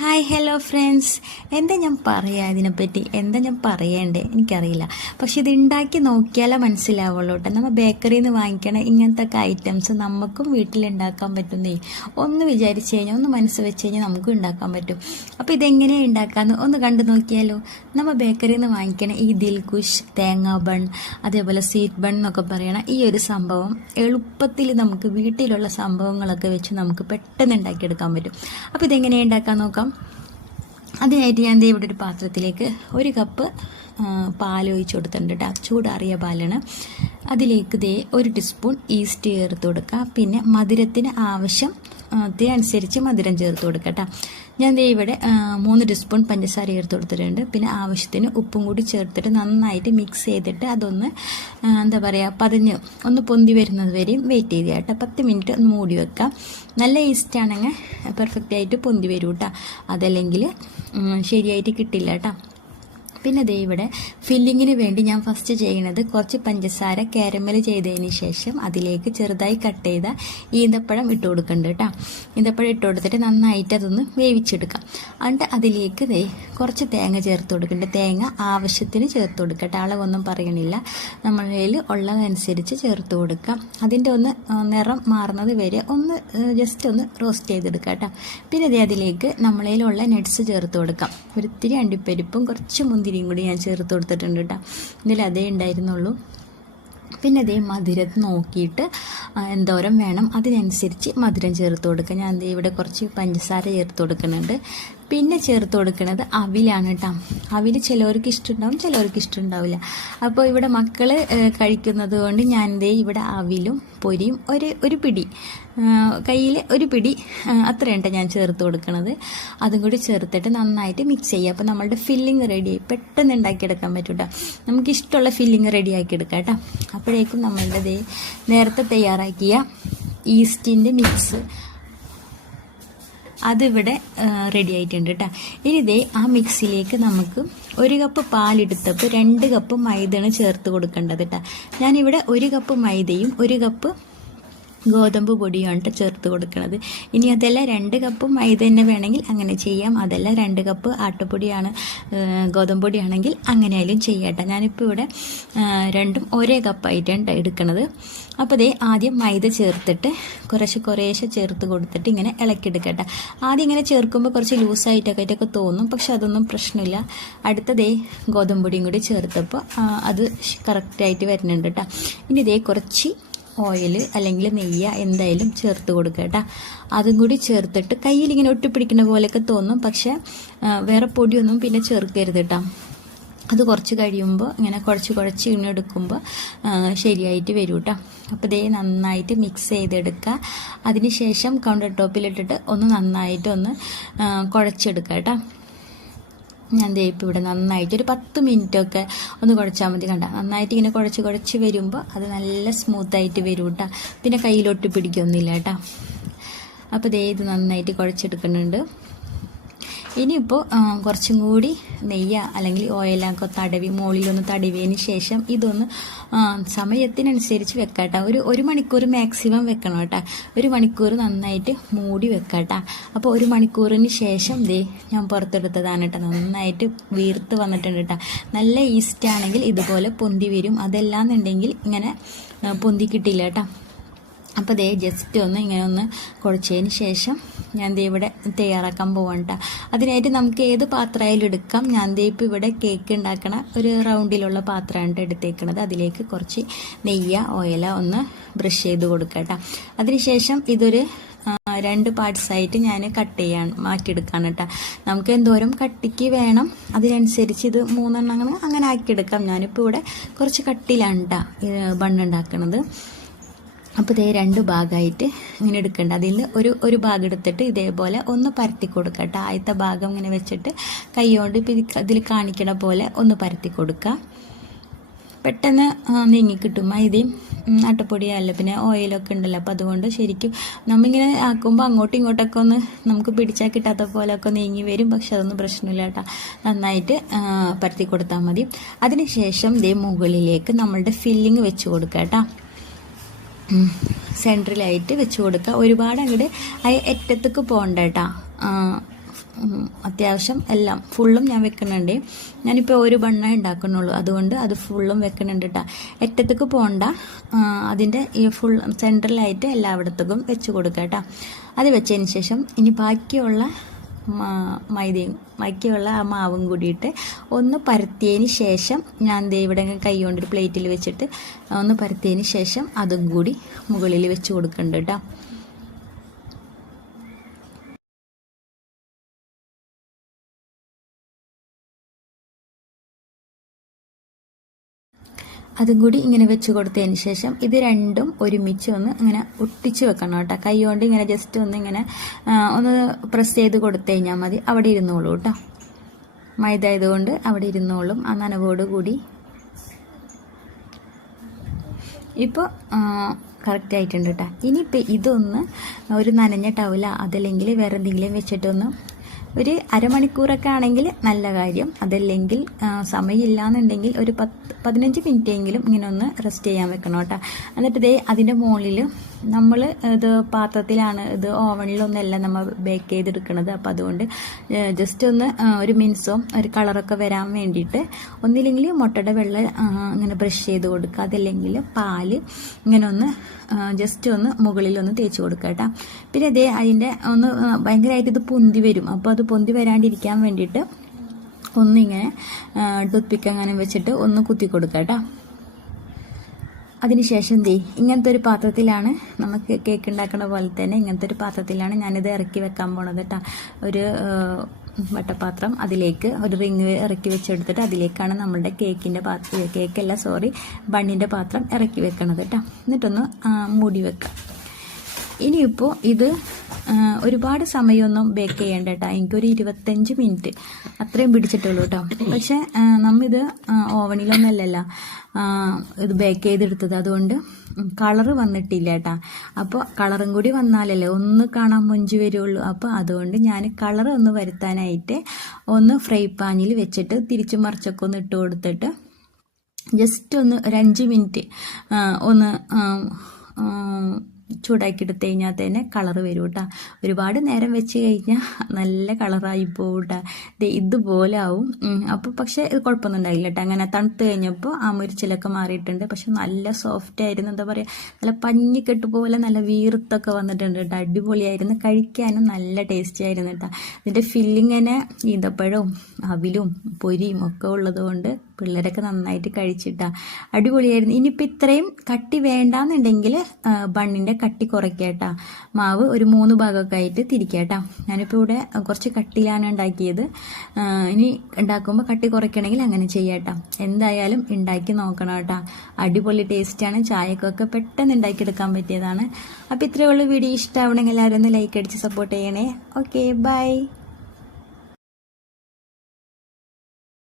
Hi hello friends എന്താ ഞാൻ പറയാ ഇതിനെപ്പറ്റി? എന്താ ഞാൻ പറയണ്ടേ? എനിക്കറിയില്ല. പക്ഷെ ഇത് ഉണ്ടാക്കി നോക്കിയാലേ മനസ്സിലാവുള്ളൂ കേട്ടോ. നമ്മൾ ബേക്കറിയിൽ നിന്ന് വാങ്ങിക്കണ ഇങ്ങനത്തെ ഐറ്റംസ് നമുക്കും വീട്ടിൽ ഉണ്ടാക്കാൻ പറ്റുന്നേ. ഒന്ന് വിചാരിച്ചു കഴിഞ്ഞാൽ ഒന്ന് മനസ്സ് വെച്ച് കഴിഞ്ഞാൽ നമുക്കും ഉണ്ടാക്കാൻ പറ്റും. അപ്പോൾ ഇതെങ്ങനെയാണ് ഉണ്ടാക്കാമെന്ന് ഒന്ന് കണ്ടു നോക്കിയാലോ. നമ്മൾ ബേക്കറിയിൽ നിന്ന് വാങ്ങിക്കണ ഈ ദിൽകുഷ് തേങ്ങാ ബൺ അതേപോലെ സ്വീറ്റ് ബൺ എന്നൊക്കെ പറയണ ഈ ഒരു സംഭവം എളുപ്പത്തിൽ നമുക്ക് വീട്ടിലുള്ള സംഭവങ്ങളൊക്കെ വെച്ച് നമുക്ക് പെട്ടെന്ന് ഉണ്ടാക്കിയെടുക്കാൻ പറ്റും. അപ്പോൾ ഇതെങ്ങനെയാണ് ഉണ്ടാക്കാൻ നോക്കാം? അതിനായിട്ട് ഞാൻ ഇവിടെ ഒരു പാത്രത്തിലേക്ക് ഒരു കപ്പ് പാൽ ഒഴിച്ച് കൊടുത്തിട്ടുണ്ട് കേട്ടോ ചൂടാറിയ പാലാണ്. അതിലേക്ക് ദേ ഒരു ടീസ്പൂൺ ഈസ്റ്റ് ചേർത്ത് കൊടുക്കുക പിന്നെ മധുരത്തിന് ആവശ്യം അനുസരിച്ച് മധുരം ചേർത്ത് കൊടുക്കുക കേട്ടോ ഞാൻ ദേ ഇവിടെ മൂന്ന് ടീസ്പൂൺ പഞ്ചസാര ചേർത്ത് കൊടുത്തിട്ടുണ്ട്. പിന്നെ ആവശ്യത്തിന് ഉപ്പും കൂടി ചേർത്തിട്ട് നന്നായിട്ട് മിക്സ് ചെയ്തിട്ട് അതൊന്ന് എന്താ പറയുക പതിഞ്ഞ് ഒന്ന് പൊന്തി വരുന്നത് വരെയും വെയിറ്റ് ചെയ്ത് കേട്ടോ. പത്ത് മിനിറ്റ് ഒന്ന് മൂടി വെക്കാം. നല്ല ഈസ്റ്റ് ആണെങ്കിൽ പെർഫെക്റ്റ് ആയിട്ട് പൊന്തി വരും കേട്ടോ അതല്ലെങ്കിൽ ശരിയായിട്ട് കിട്ടില്ല കേട്ടോ പിന്നെ ദേ ഇവിടെ ഫില്ലിങ്ങിന് വേണ്ടി ഞാൻ ഫസ്റ്റ് ചെയ്യുന്നത് കുറച്ച് പഞ്ചസാര കാരമൽ ചെയ്തതിന് ശേഷം അതിലേക്ക് ചെറുതായി കട്ട് ചെയ്ത ഈന്തപ്പഴം ഇട്ട് കൊടുക്കുന്നുണ്ട് കേട്ടോ. ഈന്തപ്പഴം ഇട്ട് കൊടുത്തിട്ട് നന്നായിട്ട് അതൊന്ന് വേവിച്ചെടുക്കാം. എന്നിട്ട് അതിലേക്ക് ദേ കുറച്ച് തേങ്ങ ചേർത്ത് കൊടുക്കുന്നുണ്ട് തേങ്ങ ആവശ്യത്തിന് ചേർത്ത് കൊടുക്കട്ടെ. അളവൊന്നും പറയണില്ല. നമ്മളിൽ ഉള്ളതനുസരിച്ച് ചേർത്ത് കൊടുക്കാം. അതിന്റെ ഒന്ന് നിറം മാറുന്നത് വരെ ഒന്ന് ജസ്റ്റ് ഒന്ന് റോസ്റ്റ് ചെയ്തെടുക്കാം കേട്ടോ. പിന്നെ ദേ അതിലേക്ക് നമ്മളതിലുള്ള നട്ട്സ് ചേർത്ത് കൊടുക്കാം. ഒരിത്തിരി അണ്ടിപ്പരിപ്പും കുറച്ച് മുന്തിരിയും കൂടി ഞാൻ ചേർത്ത് കൊടുത്തിട്ടുണ്ട് കേട്ടോ ഇതിൽ അതേ ഉണ്ടായിരുന്നുള്ളൂ. പിന്നെ അതേ മധുരം നോക്കിയിട്ട് എന്തോരം വേണം അതിനനുസരിച്ച് മധുരം ചേർത്ത് കൊടുക്കുക ഞാൻ ഇവിടെ കുറച്ച് പഞ്ചസാര ചേർത്ത് കൊടുക്കുന്നുണ്ട്. പിന്നെ ചേർത്ത് കൊടുക്കുന്നത് അവിലാണ് കേട്ടോ അവിൽ ചിലവർക്ക് ഇഷ്ടമുണ്ടാവും ചിലവർക്ക് ഇഷ്ടമുണ്ടാവില്ല. അപ്പോൾ ഇവിടെ മക്കൾ കഴിക്കുന്നത് കൊണ്ട് ഞാൻ ദേ ഇവിടെ അവിലും പൊരിയും ഒരു ഒരു പിടി. കയ്യിൽ ഒരു പിടി അത്രയുണ്ട് ഞാൻ ചേർത്ത് കൊടുക്കുന്നത് അതും കൂടി ചേർത്തിട്ട് നന്നായിട്ട് മിക്സ് ചെയ്യുക അപ്പോൾ നമ്മളുടെ ഫില്ലിങ് റെഡിയായി പെട്ടെന്ന് ഉണ്ടാക്കിയെടുക്കാൻ പറ്റും നമുക്ക് ഇഷ്ടമുള്ള ഫില്ലിങ് റെഡിയാക്കി എടുക്കാം കേട്ടോ അപ്പോഴേക്കും നമ്മളുടെ നേരത്തെ തയ്യാറാക്കിയ ഈസ്റ്റിന്റെ മിക്സ് അതിവിടെ റെഡി ആയിട്ടുണ്ട് കേട്ടോ ഇനി ഇതേ ആ മിക്സിയിലേക്ക് നമുക്ക് ഒരു കപ്പ് പാലെടുത്തപ്പോൾ രണ്ട് കപ്പ് മൈദയാണ് ചേർത്ത് കൊടുക്കേണ്ടത് കേട്ടോ ഞാനിവിടെ ഒരു കപ്പ് മൈദയും ഒരു കപ്പ് ഗോതമ്പ് പൊടിയാണ് ചേർത്ത് കൊടുക്കുന്നത് ഇനി അതല്ല രണ്ട് കപ്പ് മൈദ തന്നെ വേണമെങ്കിൽ അങ്ങനെ ചെയ്യാം. അതല്ല രണ്ട് കപ്പ് ആട്ടപ്പൊടിയാണ് ഏഹ്, ഗോതമ്പ് പൊടിയാണെങ്കിൽ അങ്ങനെ ആയാലും ചെയ്യാട്ടോ ഞാനിപ്പോൾ ഇവിടെ രണ്ടും ഒരേ കപ്പായിട്ടാണ് ട്ടോ എടുക്കുന്നത് അപ്പോൾ ദേ ആദ്യം മൈദ ചേർത്തിട്ട് കുറേശ്ശെ കുറേശ്ശെ ചേർത്ത് കൊടുത്തിട്ട് ഇങ്ങനെ ഇളക്കിയെടുക്കട്ടെ. ആദ്യം ഇങ്ങനെ ചേർക്കുമ്പോൾ കുറച്ച് ലൂസായിട്ടൊക്കെ ആയിട്ടൊക്കെ തോന്നും പക്ഷെ അതൊന്നും പ്രശ്നമില്ല. അടുത്തതേ ഗോതമ്പ് പൊടിയും കൂടി ചേർത്തപ്പോൾ അത് കറക്റ്റായിട്ട് വരുന്നുണ്ട് കേട്ടോ ഇനി ഇതേ കുറച്ച് ഓയിൽ അല്ലെങ്കിൽ നെയ്യ എന്തായാലും ചേർത്ത് കൊടുക്കുക കേട്ടോ. അതും കൂടി ചേർത്തിട്ട് കയ്യിൽ ഇങ്ങനെ ഒട്ടിപ്പിടിക്കുന്ന പോലെയൊക്കെ തോന്നും. പക്ഷെ വേറെ പൊടിയൊന്നും പിന്നെ ചേർക്കരുത് കേട്ടോ. അത് കുറച്ച് കഴിയുമ്പോൾ ഇങ്ങനെ കുഴച്ച് കുഴച്ച് ഇങ്ങനെ ശരിയായിട്ട് വരും കേട്ടോ. അപ്പോൾ ഇതേ നന്നായിട്ട് മിക്സ് ചെയ്തെടുക്കുക. അതിന് ശേഷം കൗണ്ടർ ടോപ്പിലിട്ടിട്ട് ഒന്ന് നന്നായിട്ട് ഒന്ന് കുഴച്ചെടുക്കുക കേട്ടോ. ഞാൻ ഇപ്പോൾ ഇവിടെ നന്നായിട്ട് ഒരു പത്ത് മിനിറ്റൊക്കെ ഒന്ന് കുഴച്ചാൽ മതി കണ്ട. നന്നായിട്ട് ഇങ്ങനെ കുഴച്ച് കുഴച്ച് വരുമ്പോൾ അത് നല്ല സ്മൂത്തായിട്ട് വരും കേട്ടോ. പിന്നെ കയ്യിലൊട്ട് പിടിക്കൊന്നുമില്ല കേട്ടോ. അപ്പോൾ ദേ ഇത് നന്നായിട്ട് കുഴച്ചെടുക്കുന്നുണ്ട്. ഇനിയിപ്പോൾ കുറച്ചും കൂടി നെയ്യ അല്ലെങ്കിൽ ഓയിലൊക്കെ തടവി മുകളിലൊന്ന് തടവിയതിന് ശേഷം ഇതൊന്ന് സമയത്തിനനുസരിച്ച് വെക്കാട്ടോ. ഒരു ഒരു മണിക്കൂർ മാക്സിമം വെക്കണം കേട്ടോ. ഒരു മണിക്കൂർ നന്നായിട്ട് മൂടി വെക്കാട്ടോ. അപ്പോൾ ഒരു മണിക്കൂറിന് ശേഷം ദേ ഞാൻ പുറത്തെടുത്തതാണ് കേട്ടോ. നന്നായിട്ട് വീർത്ത് വന്നിട്ടുണ്ട് കേട്ടോ. നല്ല ഈസ്റ്റ് ആണെങ്കിൽ ഇതുപോലെ പൊന്തി വരും. അതെല്ലാം എന്നുണ്ടെങ്കിൽ ഇങ്ങനെ പൊന്തി കിട്ടിയില്ല കേട്ടോ. അപ്പോൾ ദേ ജസ്റ്റ് ഒന്ന് ഇങ്ങനെ ഒന്ന് കുഴച്ചതിന് ശേഷം ഞാൻ ദേ ഇവിടെ തയ്യാറാക്കാൻ പോവാണ് ട്ടോ. അതിനായിട്ട് നമുക്ക് ഏത് പാത്രമായാലും എടുക്കാം. ഞാൻ ദേ ഇപ്പോൾ ഇവിടെ കേക്ക് ഉണ്ടാക്കണ ഒരു റൗണ്ടിലുള്ള പാത്രമാണ് എടുത്തേക്കണത്. അതിലേക്ക് കുറച്ച് നെയ്യ ഓയില ഒന്ന് ബ്രഷ് ചെയ്ത് കൊടുക്കുക കേട്ടോ അതിനുശേഷം ഇതൊരു രണ്ട് പാർട്സായിട്ട് ഞാൻ കട്ട് ചെയ്യാൻ മാറ്റിയെടുക്കാണ് കേട്ടോ നമുക്ക് എന്തോരം കട്ടിക്ക് വേണം അതിനനുസരിച്ച് ഇത് മൂന്നെണ്ണം അങ്ങനെ ആക്കിയെടുക്കാം. ഞാനിപ്പോൾ ഇവിടെ കുറച്ച് കട്ടിലാണ് കേട്ടോ ബണ്ണുണ്ടാക്കണത് അപ്പോൾ ഇതേ രണ്ട് ഭാഗമായിട്ട് ഇങ്ങനെ എടുക്കേണ്ട. അതിൽ ഒരു ഒരു ഭാഗം എടുത്തിട്ട് ഇതേപോലെ ഒന്ന് പരത്തി കൊടുക്കുക കേട്ടോ ആദ്യത്തെ ഭാഗം ഇങ്ങനെ വെച്ചിട്ട് കൈ കൊണ്ട് ഇപ്പം ഇതിൽ കാണിക്കണ പോലെ ഒന്ന് പരത്തി കൊടുക്കുക പെട്ടെന്ന് നീങ്ങി കിട്ടും. മൈദയും ഉം, ആട്ടപ്പൊടിയല്ല പിന്നെ ഓയിലൊക്കെ ഉണ്ടല്ലോ. അപ്പോൾ അതുകൊണ്ട് ശരിക്കും നമ്മിങ്ങനെ ആക്കുമ്പോൾ അങ്ങോട്ടും ഇങ്ങോട്ടൊക്കെ ഒന്ന് നമുക്ക് പിടിച്ചാൽ കിട്ടാത്ത പോലെയൊക്കെ നീങ്ങി വരും. പക്ഷെ അതൊന്നും പ്രശ്നമില്ല കേട്ടോ നന്നായിട്ട് പരത്തി കൊടുത്താൽ മതി. അതിനുശേഷം ഇതേ മുകളിലേക്ക് നമ്മളുടെ ഫില്ലിങ് വെച്ച് കൊടുക്കുക കേട്ടോ സെൻട്രലായിട്ട് വെച്ച് കൊടുക്കുക. ഒരുപാട് അങ്ങോട്ട് അറ്റത്തേക്ക് പോകണ്ട കേട്ടോ. അത്യാവശ്യം എല്ലാം ഫുള്ളും ഞാൻ വെക്കുന്നുണ്ട്. ഞാനിപ്പോൾ ഒരു ബണ്ണ ഉണ്ടാക്കുന്നുള്ളൂ. അതുകൊണ്ട് അത് ഫുള്ളും വെക്കുന്നുണ്ട് കേട്ടോ. അറ്റത്തേക്ക് പോകണ്ട. അതിന്റെ ഈ ഫുൾ സെൻട്രലായിട്ട് എല്ലായിടത്തേക്കും വെച്ച് കൊടുക്കുക കേട്ടോ. അത് വെച്ചതിന് ശേഷം ഇനി ബാക്കിയുള്ള മൈദയും മൈക്കുള്ള ആ മാവും കൂടിയിട്ട് ഒന്ന് പരത്തിയതിന് ശേഷം ഞാൻ ദേ ഇവിടെ കൈ കൊണ്ടൊരു പ്ലേറ്റിൽ വെച്ചിട്ട് ഒന്ന് പരത്തിയതിന് ശേഷം അതും കൂടി മുകളിൽ വെച്ച് കൊടുക്കുന്നുണ്ട് കേട്ടോ. അതും കൂടി ഇങ്ങനെ വെച്ച് കൊടുത്തതിന് ശേഷം ഇത് രണ്ടും ഒരുമിച്ച് ഒന്ന് ഇങ്ങനെ ഒട്ടിച്ച് വെക്കണം കേട്ടോ. കൈ കൊണ്ട് ഇങ്ങനെ ജസ്റ്റ് ഒന്ന് ഇങ്ങനെ ഒന്ന് പ്രസ് ചെയ്ത് കൊടുത്തു കഴിഞ്ഞാൽ മതി. അവിടെ ഇരുന്നോളൂ കേട്ടോ. മൈദ ആയതുകൊണ്ട് അവിടെ ഇരുന്നോളും. ആ നനവോട് കൂടി. ഇപ്പോൾ കറക്റ്റ് ആയിട്ടുണ്ട് കേട്ടോ. ഇനിയിപ്പോൾ ഇതൊന്ന് ഒരു നനഞ്ഞ ടവല അതല്ലെങ്കിൽ വേറെ എന്തെങ്കിലും വെച്ചിട്ടൊന്ന് ഒരു അരമണിക്കൂറൊക്കെ ആണെങ്കിൽ നല്ല കാര്യം. അതല്ലെങ്കിൽ സമയമില്ല എന്നുണ്ടെങ്കിൽ ഒരു പത്ത് പതിനഞ്ച് മിനിറ്റ് എങ്കിലും ഇങ്ങനെ ഒന്ന് റെസ്റ്റ് ചെയ്യാൻ വെക്കണം കേട്ടോ. എന്നിട്ട് ഇതേ അതിന്റെ മുകളിൽ നമ്മൾ ഇത് പാത്രത്തിലാണ് ഇത് ഓവനിലൊന്നല്ല നമ്മൾ ബേക്ക് ചെയ്തെടുക്കുന്നത് അപ്പോൾ അതുകൊണ്ട് ജസ്റ്റ് ഒന്ന് ഒരു മിനിറ്റ്സും ഒരു കളറൊക്കെ വരാൻ വേണ്ടിയിട്ട് ഒന്നില്ലെങ്കിൽ മുട്ടയുടെ വെള്ളം ഇങ്ങനെ ബ്രഷ് ചെയ്ത് കൊടുക്കുക. അതല്ലെങ്കിൽ പാൽ ഇങ്ങനെ ഒന്ന് ജസ്റ്റ് ഒന്ന് മുകളിലൊന്ന് തേച്ച് കൊടുക്കുക കേട്ടോ. പിന്നെ അതേ അതിന്റെ ഒന്ന് ഭയങ്കരമായിട്ട് ഇത് പൊന്തി വരും. അപ്പോൾ അത് പൊന്തി വരാണ്ടിരിക്കാൻ വേണ്ടിയിട്ട് ഒന്നിങ്ങനെ ടൂത്ത്പിക്ക് അങ്ങനെ വെച്ചിട്ട് ഒന്ന് കുത്തി കൊടുക്കുക കേട്ടോ. അതിനുശേഷം ദേ ഇങ്ങനത്തെ ഒരു പാത്രത്തിലാണ് നമുക്ക് കേക്ക് ഉണ്ടാക്കുന്ന പോലെ തന്നെ ഇങ്ങനത്തെ ഒരു പാത്രത്തിലാണ് ഞാനിത് ഇറക്കി വെക്കാൻ പോണത് കേട്ടോ ഒരു വട്ടപാത്രം അതിലേക്ക് ഒരു റിങ് ഇറക്കി വെച്ചെടുത്തിട്ട് അതിലേക്കാണ് നമ്മളുടെ കേക്കിന്റെ പാത്രം കേക്കല്ല സോറി ബണ്ണിന്റെ പാത്രം ഇറക്കി വെക്കണത് കേട്ടോ എന്നിട്ടൊന്ന് മൂടി വെക്കാം. ഇനിയിപ്പോൾ ഇത് ഒരുപാട് സമയമൊന്നും ബേക്ക് ചെയ്യേണ്ട കേട്ടോ എനിക്കൊരു ഇരുപത്തഞ്ച് മിനിറ്റ് അത്രയും പിടിച്ചിട്ടുള്ളൂ കേട്ടോ പക്ഷേ നമ്മിത് ആ, ഇത് ബേക്ക് ചെയ്തെടുത്തത്. അതുകൊണ്ട് കളറ് വന്നിട്ടില്ല കേട്ടാ അപ്പോൾ കളറും കൂടി വന്നാലല്ലേ ഒന്ന് കാണാൻ മുഞ്ചി വരുള്ളൂ. അപ്പോൾ അതുകൊണ്ട് ഞാൻ കളർ ഒന്ന് വരുത്താനായിട്ട് ഒന്ന് ഫ്രൈ പാനിൽ വെച്ചിട്ട് തിരിച്ചു മറിച്ചൊക്കെ ഒന്ന് ഇട്ട് കൊടുത്തിട്ട് ജസ്റ്റ് ഒന്ന് ഒരു അഞ്ച് മിനിറ്റ് ഒന്ന് ആ, ആ, ചൂടാക്കി എടുത്തു കഴിഞ്ഞാൽ തന്നെ കളർ വരും കേട്ടോ ഒരുപാട് നേരം വെച്ച് കഴിഞ്ഞാൽ നല്ല കളറായി പോകും കേട്ടോ ഇതുപോലെ ആവും. അപ്പോൾ പക്ഷേ ഇത് കുഴപ്പമൊന്നും ഉണ്ടായില്ല കേട്ടോ അങ്ങനെ തണുത്ത് കഴിഞ്ഞപ്പോൾ ആ മുരിച്ചിലൊക്കെ മാറിയിട്ടുണ്ട്. പക്ഷെ നല്ല സോഫ്റ്റ് ആയിരുന്നു. എന്താ പറയുക നല്ല പഞ്ഞിക്കെട്ട് പോലെ നല്ല വീർത്തൊക്കെ വന്നിട്ടുണ്ട് കേട്ടോ അടിപൊളിയായിരുന്നു. കഴിക്കാനും നല്ല ടേസ്റ്റി ആയിരുന്നു കേട്ടോ ഇതിന്റെ ഫില്ലിങ്ങനെ ഈന്തപ്പഴവും അവിലും പൊരിയും ഒക്കെ ഉള്ളതുകൊണ്ട് പിള്ളേരൊക്കെ നന്നായിട്ട് കഴിച്ചിട്ടാ. അടിപൊളിയായിരുന്നു. ഇനിയിപ്പോൾ ഇത്രയും കട്ടി വേണ്ടാന്നുണ്ടെങ്കിൽ ബണ്ണിന്റെ കട്ടി കുറയ്ക്കാട്ടാ. മാവ് ഒരു മൂന്ന് ഭാഗമൊക്കെ ആയിട്ട് തിരിക്കാട്ടാ. ഞാനിപ്പോൾ ഇവിടെ കുറച്ച് കട്ടിയിലാണ് ഉണ്ടാക്കിയത്. ഇനി ഉണ്ടാക്കുമ്പോൾ കട്ടി കുറയ്ക്കണമെങ്കിൽ അങ്ങനെ ചെയ്യാട്ടാ. എന്തായാലും ഉണ്ടാക്കി നോക്കണം കേട്ടാ അടിപൊളി ടേസ്റ്റാണ് ചായക്കൊക്കെ പെട്ടെന്ന് ഉണ്ടാക്കിയെടുക്കാൻ പറ്റിയതാണ്. അപ്പോൾ ഇത്രയുള്ള വീഡിയോ. ഇഷ്ടമാവണമെങ്കിൽ എല്ലാവരും ഒന്ന് ലൈക്ക് അടിച്ച് സപ്പോർട്ട് ചെയ്യണേ. Okay bye